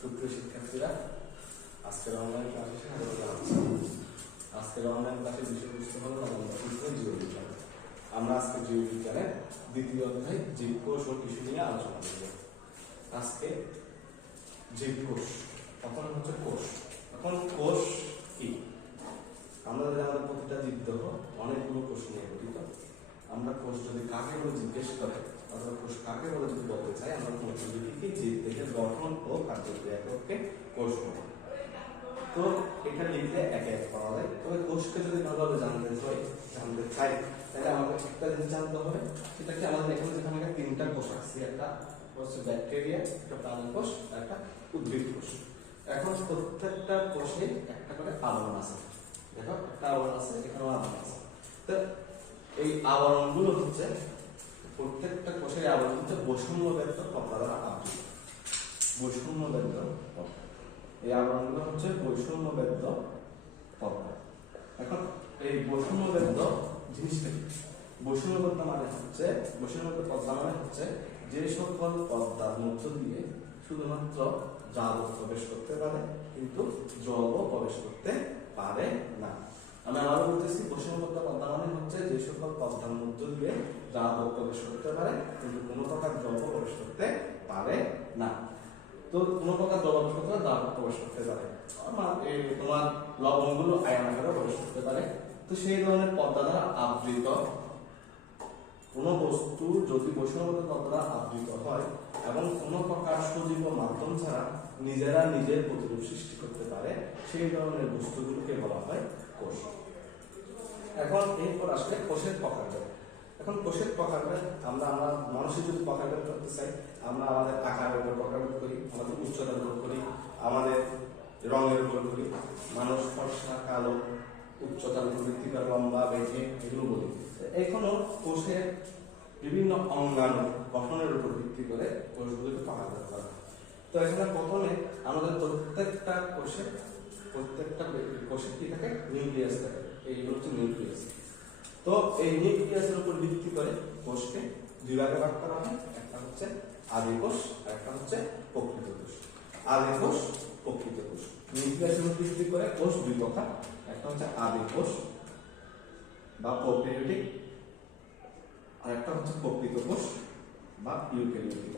সুপ্রিয় শিক্ষার্থীরা, আজকের অনলাইন ক্লাসে স্বাগত জানাচ্ছি। আজকের অনলাইন ক্লাসের বিষয়বস্তু হলো নবম দশম জীববিজ্ঞান। আমরা আজকে জীববিজ্ঞানের দ্বিতীয় অধ্যায় জীবকোষ ও টিস্যু নিয়ে আলোচনা করব। আজকে জীবকোষ, তখন হচ্ছে কোষ। এখন কোষ কি? আমরা যদি আমাদের প্রতিটা জীবদেহ অনেকগুলো কোষ নিয়ে গঠিত। আমরা কোষ যদি কাকে বলে জিজ্ঞেস করে অথবা কোষ কাকে বলে যদি বলতে চাই, আমরা কোষগুলিকে জীবদেহের গঠন ও কার্যক্রিয়াকে কোষ বলি। তো এখানে লিখলে একে এক করা যায়। তবে কোষকে যদি ভালোভাবে জানতে চাই তাহলে আমাদের একটা জিনিস জানতে হবে, সেটা কি আমাদের এখানে যেখানে তিনটা কোষ আছে, একটা হচ্ছে ব্যাকটেরিয়া, একটা প্রাণী কোষ, একটা উদ্ভিদ কোষ। এখন প্রত্যেকটা কোষে একটা করে আবরণ আছে। দেখো একটা আবরণ আছে, এখানেও আবরণ আছে। তো এই আবরণগুলো হচ্ছে প্রত্যেকটা কোষের আবরণ হচ্ছে বৈষম্যবেদ্য পর্দা দ্বারা আবৃত। বৈষম্যবেদ্য পর্দা, এই আবরণগুলো হচ্ছে বৈষম্যবেদ্য পর্দা। এখন এই বৈষম্যবেদ্য জিনিসটা কি? বৈষম্যবেদ্য মানে হচ্ছে, বৈষম্যবেদ্য পর্দা মানে হচ্ছে যে সকল পর্দার মধ্য দিয়ে শুধুমাত্র দ্রাবক প্রবেশ করতে পারে কিন্তু জলও প্রবেশ করতে পারে না। আমি আবার বলতেছি, বৈষম্যবেদ্য পর্দা মানে হচ্ছে যে সকল পর্দার মধ্য দিয়ে দ্রাবক প্রবেশ করতে পারে কিন্তু কোনো প্রকার জলও প্রবেশ করতে পারে না। তো কোনো প্রকার জল প্রবেশ করতে পারে, দ্রাবক প্রবেশ করতে পারে, তোমার লবণগুলো আয়ন আকারে প্রবেশ করতে পারে। তো সেই ধরনের পর্দা দ্বারা আবৃত কোনো বস্তু যদি বৈষম্যবেদ্য পর্দা দ্বারা আবৃত হয় এবং কোনো প্রকার সজীব মাধ্যম ছাড়া নিজেরা নিজের প্রতিরূপ সৃষ্টি করতে পারে, সেই ধরনের বস্তুগুলোকে বলা হয় কোষ। এখন এরপর আসলে কোষের প্রকারভেদ। এখন কোষের প্রকারভেদ আমরা মানুষের যদি প্রকারভেদ করতে চাই, আমরা আমাদের আকারের উপর প্রকারভেদ করি, আমাদের উচ্চতার উপর করি, আমাদের রঙের উপর করি। মানুষ ফর্সা, কালো, উচ্চতার উপর ভিত্তি করে লম্বা, বেঁটে, এগুলো বলি। এখনো কোষের বিভিন্ন অঙ্গাণু গঠনের উপর ভিত্তি করে কোষগুলোকে প্রকারভেদ করা হয়। তো এখানে প্রথমে আমাদের প্রত্যেকটা কোষে কি থাকে? নিউক্লিয়াস থাকে। এইগুলো হচ্ছে নিউক্লিয়াস। তো এই নিউক্লিয়াসের উপর ভিত্তি করে কোষকে দুই ভাগে ভাগ করা হয়। একটা হচ্ছে আদি কোষ আর একটা হচ্ছে প্রকৃত কোষ। আদি কোষ, প্রকৃত কোষ। নিউক্লিয়াসের উপর ভিত্তি করে কোষ দুই প্রকার, একটা হচ্ছে আদি কোষ বা প্রোক্যারিওটিক, আর একটা হচ্ছে প্রকৃত কোষ বা ইউক্যারিওটিক।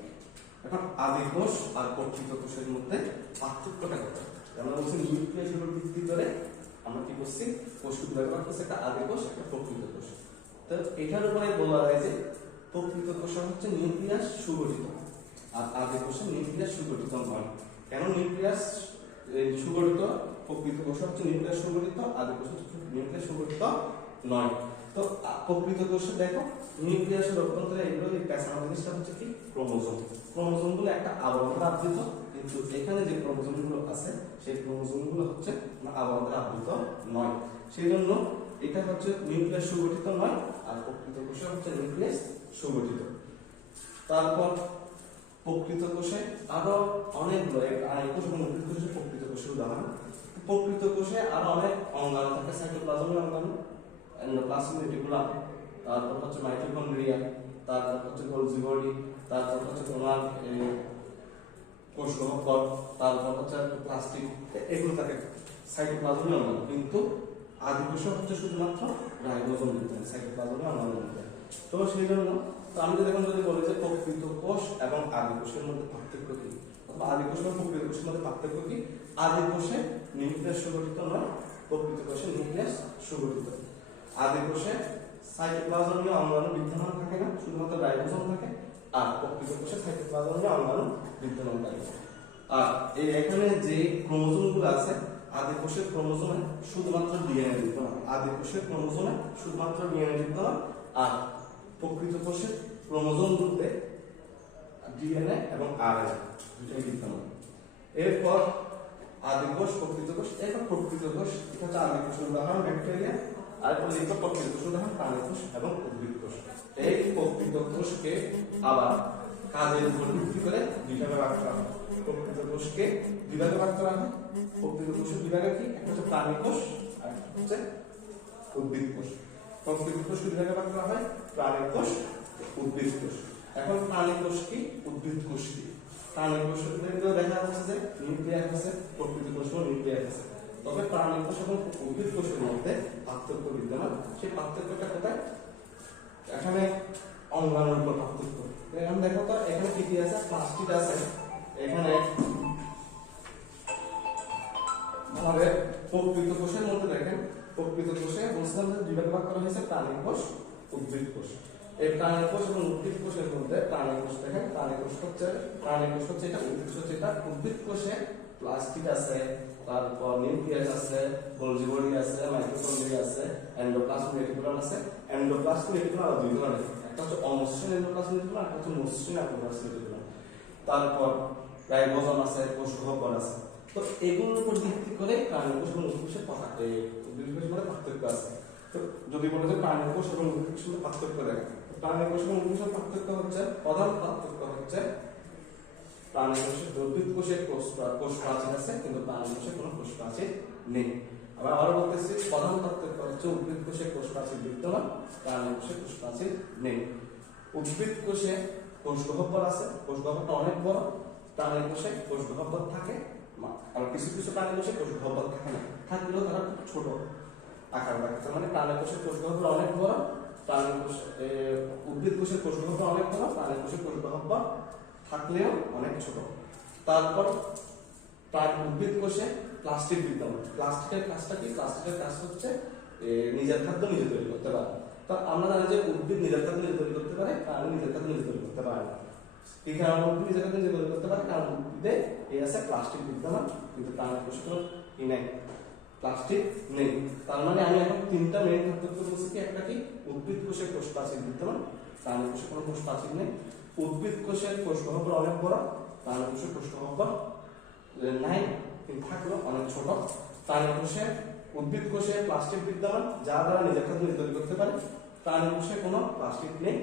এখন আদি কোষ আর প্রকৃত কোষের মধ্যে পার্থক্যটা কোথায়? আমরা বলছি নিউক্লিয়াসের উপর ভিত্তি করে আমরা কি করছি, কোষকে দুই ভাগে ভাগ করছি, একটা আদি কোষ, একটা প্রকৃত কোষ। তো এটার উপরে বলা যায় যে প্রকৃত কোষ হচ্ছে নিউক্লিয়াস সুগঠিত আর আদি কোষের নিউক্লিয়াস সুগঠিত নয়। কেন নিউক্লিয়াস সুগঠিত? প্রকৃত কোষ হচ্ছে নিউক্লিয়াস সুগঠিত, আদি কোষ হচ্ছে নিউক্লিয়াস সুগঠিত নয়। তো প্রকৃত কোষে দেখো নিউক্লিয়াসের অভ্যন্তরে এগুলো পেছানো জিনিসটা হচ্ছে কি? ক্রোমোজোম। ক্রোমোজোম গুলো একটা আবরণ আবৃত, কিন্তু এখানে যে ক্রোমোজোম গুলো আছে সেই ক্রোমোজোম গুলো হচ্ছে আবরণে আবৃত নয়। সেই জন্য এটা হচ্ছে নিউক্লিয়াস সুগঠিত নয়, আর প্রকৃত কোষে হচ্ছে নিউক্লিয়াস সুগঠিত। তারপর প্রকৃত কোষে আরো অনেকগুলো, কোষ এবং উদ্ভিদ কোষে প্রকৃত কোষের উদাহরণ। প্রকৃত কোষে আরো অনেক অঙ্গাণু থাকে, সাইটোপ্লাজমের অঙ্গাণু, এন্ডোপ্লাজম, রেটিকুলাম, তারপর হচ্ছে মাইটোকন্ড্রিয়া, তারপর হচ্ছে গোলজি বডি, তারপর হচ্ছে তোমার কোষ গহ্বর, তারপর হচ্ছে প্লাস্টিক, এগুলো থাকে সাইটোপ্লাজমের অঙ্গাণু। কিন্তু আদি কোষ হচ্ছে শুধুমাত্র রাইবোজোম ভিত্তিক সাইটোপ্লাজমের অঙ্গাণু। তো সেই জন্য আমি যদি বলি যে প্রকৃত কোষ এবং আদি কোষের মধ্যে পার্থক্য কি, অথবা আদি কোষ এবং প্রকৃত কোষের মধ্যে পার্থক্য কি? আদি কোষে নিউক্লিয়াস সুগঠিত নয়, প্রকৃত কোষে নিউক্লিয়াস সুগঠিত। আদি কোষে সাইটোপ্লাজমীয় অঙ্গাণু বিদ্যমান থাকে না, শুধুমাত্র রাইবোজোম থাকে। আর প্রকৃত কোষে সাইটোপ্লাজমীয় অঙ্গাণু বিদ্যমান থাকে। আর এখানে যে ক্রোমোজোমগুলো আছে, আদি কোষের ক্রোমোজোমে শুধুমাত্র ডিএনএ বিদ্যমান। আদি কোষের ক্রোমোজোমে শুধুমাত্র ডিএনএ বিদ্যমান, আর প্রকৃত কোষের ক্রোমোজোমগুলোতে ডিএনএ এবং আরএনএ দুটোই বিদ্যমান। এরপর আদি কোষ, প্রকৃত কোষ, এরপর প্রকৃত কোষ। এটা হচ্ছে আদি কোষের উদাহরণ ব্যাকটেরিয়া, আর এরপর লিখব প্রকৃত কোষ উদাহরণ প্রাণী কোষ এবং উদ্ভিদ কোষ। এই প্রকৃত কোষকে আবার কাজের উপর ভিত্তি করে দুই ভাগে ভাগ করা হয়। প্রকৃত কোষকে দুই ভাগে ভাগ করা হয়। প্রকৃত কোষের দুই ভাগে কি? একটা হচ্ছে প্রাণী কোষ আর একটা হচ্ছে উদ্ভিদ কোষ। প্রকৃত কোষ দুই ভাগে ভাগ করা হয়, প্রাণী কোষ, উদ্ভিদ কোষ। এখন প্রাণী কোষ কি, উদ্ভিদ কোষ কি? প্রাণী কোষের মধ্যে দেখা যাচ্ছে যে নিউক্লিয়াস আছে, প্রকৃত কোষও নিউক্লিয়াস আছে। তবে প্রাণী কোষ এবং উদ্ভিদ কোষের মধ্যে পার্থক্য বিদ্যমান। সেই পার্থক্যটা কোথায়? এখানে অঙ্গাণুর উপর পার্থক্য। এখন দেখো তো এখানে কি কি আছে? প্লাস্টিড আছে। এখানে আমাদের প্রকৃত কোষের মধ্যে দেখেন, প্রকৃত কোষে বলছিলাম যে দুই ভাগে ভাগ করা হয়েছে, প্রাণী কোষ, উদ্ভিদ কোষ। এই প্রাণী কোষ এবং উদ্ভিদ কোষের মধ্যে প্রাণী কোষ দেখেন, প্রাণী কোষ হচ্ছে এটা, উদ্ভিদ কোষ হচ্ছে এটা। উদ্ভিদ কোষে প্লাস্টিড আছে, তারপর নিউক্লিয়াস আছে, গোলজি বডি আছে, মাইটোকন্ড্রিয়া আছে, এন্ডোপ্লাজমিক রেটিকুলাম আছে। এন্ডোপ্লাজমিক রেটিকুলাম আলাদা দুই ধরনের, একটা হচ্ছে অমসৃণ এন্ডোপ্লাজমিক রেটিকুলাম, একটা হচ্ছে মসৃণ এন্ডোপ্লাজমিক রেটিকুলাম। তারপর রাইবোজোম আছে, কোষ গহ্বর আছে। তো এগুলোর উপর ভিত্তি করে প্রাণী কোষ এবং উদ্ভিদ কোষের উদ্ভিদ কোষের মধ্যে পার্থক্য আছে। তো যদি বলে যে প্রাণী কোষ এবং উদ্ভিদ কোষের পার্থক্য দেখেন, প্রাণী কোষ এবং উদ্ভিদ কোষের পার্থক্য হচ্ছে, প্রধান পার্থক্য হচ্ছে প্রাণী কোষে উদ্ভিদ কোষের কোষ প্রাচীর আছে, কিন্তু প্রাণী কোষে কোনো কোষ প্রাচীর নেই। আবার বলতেছি, প্রধান পার্থক্য হচ্ছে উদ্ভিদ কোষে কোষ প্রাচীর বিদ্যমান, প্রাণী কোষে কোষ প্রাচীর নেই। উদ্ভিদ কোষে কোষ গহ্বর আছে, কোষ গহ্বরটা অনেক বড়। প্রাণী কোষে কোষ গহ্বর থাকে, আর কিছু কিছু প্রাণী কোষে কোষ গহ্বর থাকে না, থাকলেও তারা খুব ছোট আকার রাখছে। মানে প্রাণী কোষের কোষ গহ্বর অনেক বড়, প্রাণী কোষ উদ্ভিদ কোষের কোষ গহ্বর অনেক বড়, প্রাণী কোষের কোষ গহ্বর থাকলেও অনেক ছোট। তারপর উদ্ভিদ কোষে প্লাস্টিক বিদ্যমান। প্লাস্টিকের কাজটা কি? প্লাস্টিকের কাজ হচ্ছে নিজের খাদ্য নিজে তৈরি করতে পারে। তো আমরা জানি যে উদ্ভিদ নিজের খাদ্য নিজে তৈরি করতে পারে, প্রাণী নিজের খাদ্য নিজে তৈরি করতে পারে না। কি কারণে উদ্ভিদ নিজের খাদ্য নিজে তৈরি করতে পারে? কারণ উদ্ভিদে এই আছে প্লাস্টিক বিদ্যমান, কিন্তু প্রাণী কোষে কোনো কি নাই, প্লাস্টিক নেই। তার মানে আমি এখন তিনটা মেইন পার্থক্য বলছি কি, একটা কি উদ্ভিদ কোষের কোষ প্রাচীর বিদ্যমান, প্রাণী কোষে কোনো কোষ প্রাচীর নেই। উদ্ভিদ কোষের কোষ গহ্বর অনেক বড়, প্রাণী কোষের কোষ গহ্বর নাই, কিন্তু থাকলেও অনেক ছোট। প্রাণী কোষে উদ্ভিদ কোষে প্লাস্টিক বিদ্যমান, যা দ্বারা নিজের খাদ্য নিজে তৈরি করতে পারে। প্রাণী কোষে কোনো প্লাস্টিক নেই,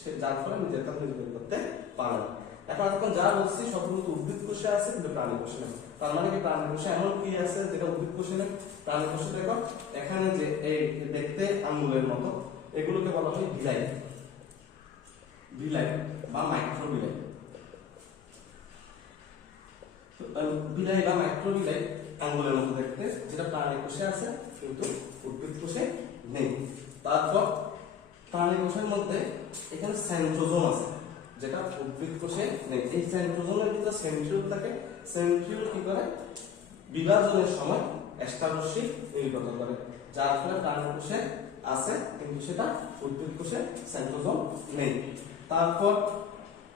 সে যার ফলে নিজের খাদ্য নিজে তৈরি করতে পারে না। এখন যা বলছি সবগুলো উদ্ভিদ কোষে আছে, কিন্তু প্রাণী কোষে নেই। তার মানে কি প্রাণী কোষে এমন কি আছে যেটা উদ্ভিদ কোষে নেই? প্রাণী কোষে দেখো এখানে যে এই দেখতে আঙ্গুলের মতো, এগুলোকে বলা হয় ভিলাই, ভিলাই বা মাইক্রোভিলাই। ভিলাই বা মাইক্রোভিলাই আঙ্গুলের মতো দেখতে, যেটা প্রাণী কোষে আছে কিন্তু উদ্ভিদ কোষে নেই। তারপর প্রাণী কোষের মধ্যে এখানে সেন্ট্রোজোম আছে, যেটা উদ্ভিদ কোষে নেই। এই সেন্ট্রোজোমের ভিতরে সেন্ট্রিওল থাকে। সেন্ট্রিওল কি করে? বিভাজনের সময় এস্টাররশ্মি নির্গত করে, যার ফলে প্রাণী কোষে আছে কিন্তু সেটা উদ্ভিদ কোষে সেন্ট্রোজোম নেই। তারপর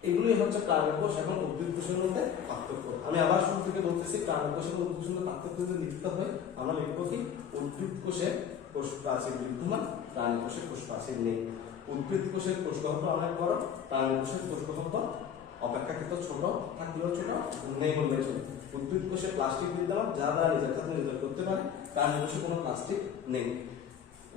এগুলোই হচ্ছে প্রাণী কোষ এবং উদ্ভিদ কোষের মধ্যে পার্থক্য। আমি আবার শুরু থেকে বলতেছি, প্রাণী কোষ এবং উদ্ভিদ কোষের মধ্যে পার্থক্য যদি লিখতে হয়, আমরা লিখবো কি উদ্ভিদ কোষে কোষ প্রাচীর বিদ্যমান, প্রাণী কোষে কোষ প্রাচীর নেই। উদ্ভিদ কোষের কোষ গহ্বর অনেক বড়, প্রাণী কোষের কোষ গহ্বর অপেক্ষাকৃত ছোট, থাকলেও ছোট, নেই বললেই চলে। উদ্ভিদ কোষে প্লাস্টিক বিদ্যমান, যা দ্বারা নিজের খাদ্য নিজে তৈরি করতে পারে, প্রাণী কোষে কোনো প্লাস্টিক নেই।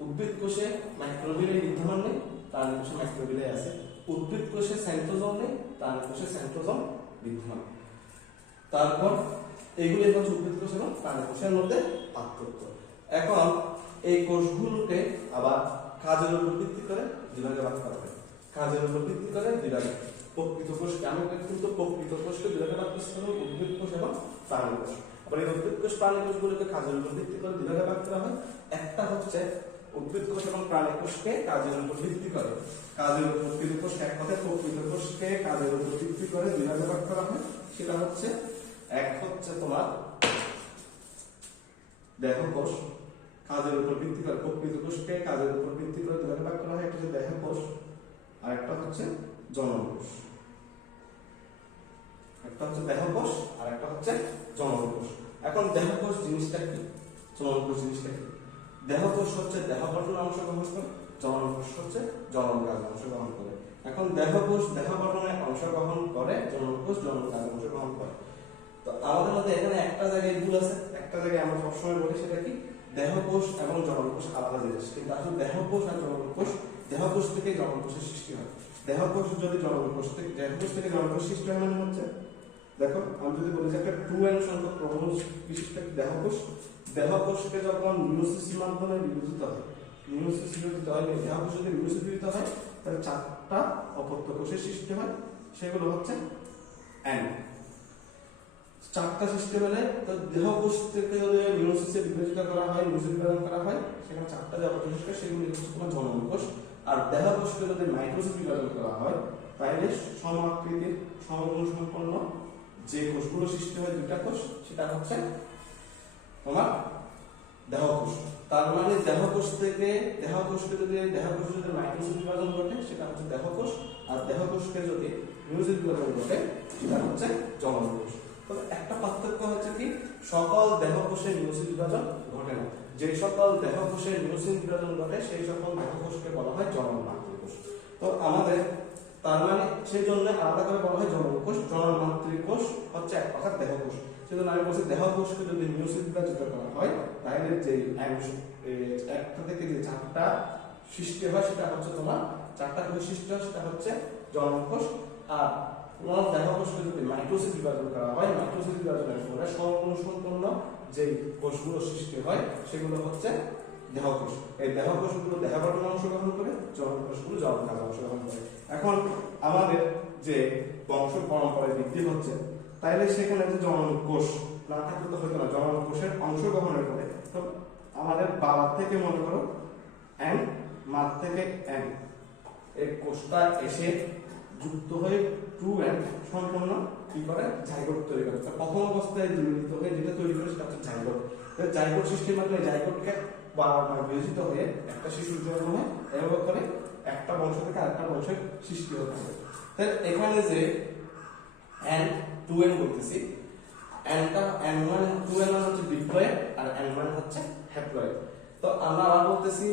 উদ্ভিদ কোষে মাইক্রোভিলাই বিদ্যমান নেই, প্রাণী কোষে মাইক্রোভিলাই আছে। উদ্ভিদ কোষে সেন্ট্রোজোম নেই, প্রাণী কোষে সেন্ট্রোজোম বিদ্যমান। তারপর এইগুলি হচ্ছে উদ্ভিদ কোষ এবং প্রাণী কোষের মধ্যে পার্থক্য। এখন এই কোষগুলোকে আবার কাজের উপর ভিত্তি করে দুভাগে ভাগ করা হয়। কাজের উপর ভিত্তি করে দুভাগে, প্রকৃত কোষ, আমি কিন্তু প্রকৃত কোষকে দুভাগে ভাগ করতে পারবো, উদ্ভিদ কোষ এবং প্রাণী কোষ। আবার এই উদ্ভিদ কোষ প্রাণী কোষগুলোকে কাজের উপর ভিত্তি করে দুভাগে ভাগ করা হয়। একটা হচ্ছে উদ্ভিদ কোষ এবং প্রাণী কোষকে কাজের উপর ভিত্তি করে, কাজের উপর প্রকৃত কোষ, এক কথায় প্রকৃত কোষকে কাজের উপর ভিত্তি করে দুভাগে ভাগ করা হয়। সেটা হচ্ছে, এক হচ্ছে তোমার দেহ কোষ, কাজের উপর ভিত্তি করে প্রকৃত কোষকে কাজের উপর ভিত্তি করে দুভাগে ভাগ করা হয়। একটা হচ্ছে দেহ কোষ, আর একটা হচ্ছে জনন কোষ। একটা হচ্ছে দেহ কোষ আর একটা হচ্ছে জনন কোষ। এখন দেহ কোষ জিনিসটা কি, জনন কোষ জিনিসটা কি? দেহ কোষ হচ্ছে দেহ গঠনে অংশগ্রহণ করে, জনন কোষ হচ্ছে জনন কাজে অংশগ্রহণ করে। এখন দেহ কোষ দেহ গঠনে অংশগ্রহণ করে, জনন কোষ জনন কাজে অংশগ্রহণ করে। তো আমাদের মধ্যে এখানে একটা জায়গায় ভুল আছে, একটা জায়গায় আমরা সবসময় বলি সেটা কি, দেহ কোষ এবং জনন কোষ আলাদা জিনিস। কিন্তু আসলে দেহ কোষ আর জনন কোষ, দেহ কোষ থেকে জনন কোষের সৃষ্টি হয়। দেহ কোষ যদি জনন কোষ থেকে, দেহ কোষ থেকে জনন কোষ সৃষ্টি হয় মানে হচ্ছে, দেখো আমি যদি বলি যে একটা 2n সংখ্যক ক্রোমোজোম বিশিষ্ট দেহ কোষ, দেহ কোষকে যখন মিয়োসিসের মাধ্যমে বিভাজিত হয়, মিয়োসিস বিভাজিত হয়, দেহ কোষ যদি মিয়োসিস বিভাজিত হয় তাহলে 4টা অপত্য কোষের সৃষ্টি হয়, সেগুলো হচ্ছে n। চারটা সৃষ্টি হলে তো দেহকোষ থেকে যদি মিয়োসিসে বিভাজিত করা হয়, মিয়োসিস বিভাজন করা হয়, সেখানে চারটা যে অবশিষ্ট সেগুলি হচ্ছে তোমার জননকোষ। আর দেহকোষকে যদি মাইটোসিস বিভাজন করা হয় তাহলে সমাকৃতির সমগুণ সম্পন্ন যে কোষগুলো সৃষ্টি হয় দুটা কোষ, সেটা হচ্ছে তোমার দেহকোষ। তার মানে দেহকোষকে যদি মাইটোসিস বিভাজন ঘটে সেটা হচ্ছে দেহকোষ, আর দেহকোষকে যদি মিয়োসিস বিভাজন ঘটে সেটা হচ্ছে জননকোষ। তবে একটা পার্থক্য হচ্ছে কি, সকল দেহকোষে মিয়োসিস বিভাজন ঘটে না। যে সকল দেহকোষে মিয়োসিস বিভাজন ঘটে সেই সকল দেহকোষকে বলা হয় জনন মাতৃকোষ। তো আমাদের তার মানে সেই জন্য আলাদা করে বলা হয় জননকোষ। জনন মাতৃকোষ হচ্ছে এক প্রকার দেহকোষ। সেজন্য আমি বলছি দেহকোষকে যদি মিয়োসিস বিভাজিত করা হয় তাহলে যে একটা থেকে যে চারটা সৃষ্টি হয় সেটা হচ্ছে তোমার চারটা কোষ সৃষ্টি হয় সেটা হচ্ছে জননকোষ। আর তোমার দেহকোষকে যদি মাইটোসিস বিভাজন করা হয়, মাইটোসিস বিভাজনের ফলে সমগুণ সম্পন্ন যে কোষগুলো সৃষ্টি হয় সেগুলো হচ্ছে দেহকোষ। এই দেহকোষগুলো দেহ গঠনে অংশগ্রহণ করে, জননকোষগুলো জনন কাজে অংশগ্রহণ করে। এখন আমাদের যে বংশ পরম্পরায় বৃদ্ধি হচ্ছে, তাইলে সেখানে যে জননকোষ না থাকলে তো হতো না। জননকোষের অংশগ্রহণের ফলে তো আমাদের বাবার থেকে মনে করো এন, মার থেকে এন, এই কোষটা এসে যুক্ত হয়ে 2n সম্পূর্ণ কি করে জাইগোট তৈরি করে। প্রথম অবস্থায় মিলিত হয়ে যেটা তৈরি করে সেটা হচ্ছে জাইগোট। জাইগোট সৃষ্টির মাধ্যমে জাইগোটকে বারবার বিভাজিত হয়ে একটা শিশুর জন্ম হয়, এভাবে করে একটা বংশ থেকে আরেকটা বংশের সৃষ্টি হতে হবে। তাহলে এখানে যে n 2n বলতেছি, n মানে 2n মানে হচ্ছে ডিপ্লয়েড আর n মানে হচ্ছে হ্যাপ্লয়েড। তো আমরা আবার বলতেছি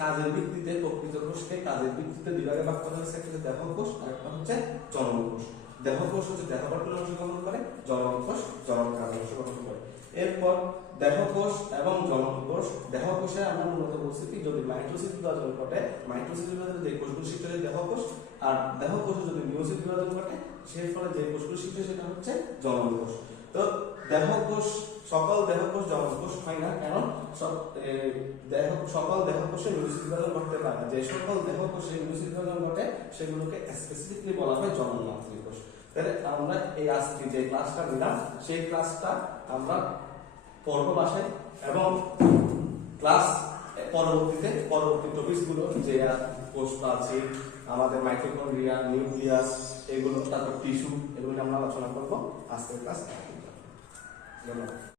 কাজের ভিত্তিতে প্রকৃত কোষকে কাজের ভিত্তিতে বিভাগে ভাগ করা হয়েছে। একটা দেহকোষ আর একটা হচ্ছে জননকোষ। দেহকোষ হচ্ছে দেহ গঠনে অংশগ্রহণ করে, জননকোষ জনন কাজে অংশগ্রহণ করে। এরপর দেহকোষ এবং জননকোষ, দেহকোষে আমরা মূলত বলছি কি যদি মাইটোসিস বিভাজন ঘটে, মাইটোসিস বিভাজনে যে কোষগুলো সৃষ্টি হয় দেহকোষ, আর দেহকোষে যদি মিয়োসিস বিভাজন ঘটে সেই ফলে যে কোষগুলো সৃষ্টি হয় সেটা হচ্ছে জননকোষ। তো দেহকোষ, সকল দেহকোষ জননকোষ হয় না, কারণ সকল দেহকোষে মিয়োসিস বিভাজন ঘটতে পারে না। যে সকল দেহকোষে মিয়োসিস বিভাজন ঘটে সেগুলোকে স্পেসিফিকলি বলা হয় জনন মাতৃকোষ। তাহলে আমরা এই আজকে যে ক্লাসটা নিলাম সেই ক্লাসটা আমরা পড়ব বাসায়, এবং ক্লাস পরবর্তী টপিকসগুলো যে কোষটা আছে আমাদের মাইটোকন্ড্রিয়া, নিউক্লিয়াস, এগুলো তারপর টিস্যু, এগুলো আমরা আলোচনা করবো আজকের ক্লাস। ধন্যবাদ।